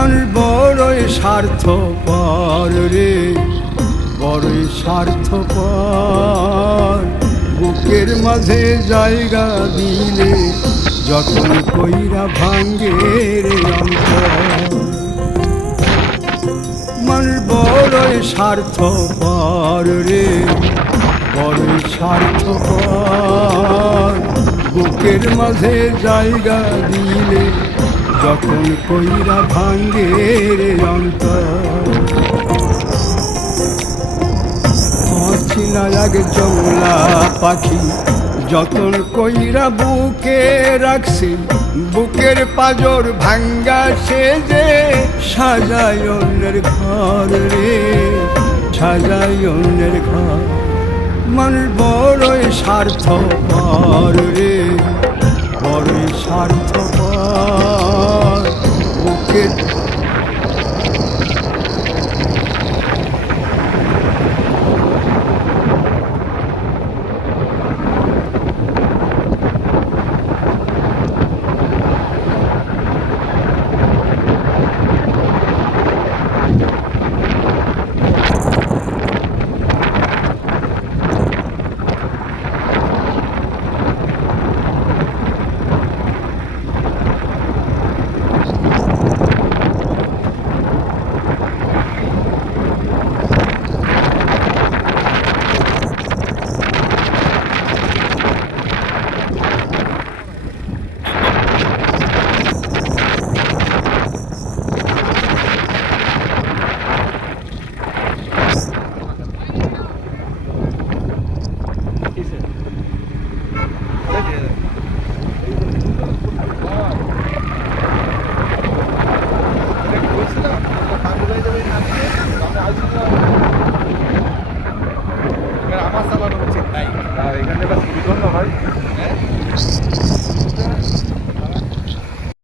মানুষ বড়ই স্বার্থপর রে, বড়ই স্বার্থপর। বুকের মাঝে জায়গা দিলে যতন কইরা ভাঙ্গে রে অন্তর। মানুষ বড়ই স্বার্থপর রে, বড়ই স্বার্থপর। বুকের মাঝে জায়গা দিলে যখন কইরা ভাঙ্গে রে অন্তর। অচিনা এক জংলা পাখি যতন কইরা বুকে রাখছি, বুকের পাজর ভাঙ্গা সে যে সাজায় অন্যের ঘর রে, সাজায় অন্যের ঘর। মানুষ বড়ই স্বার্থপর রে, বড়ই স্বার্থপর। বুকের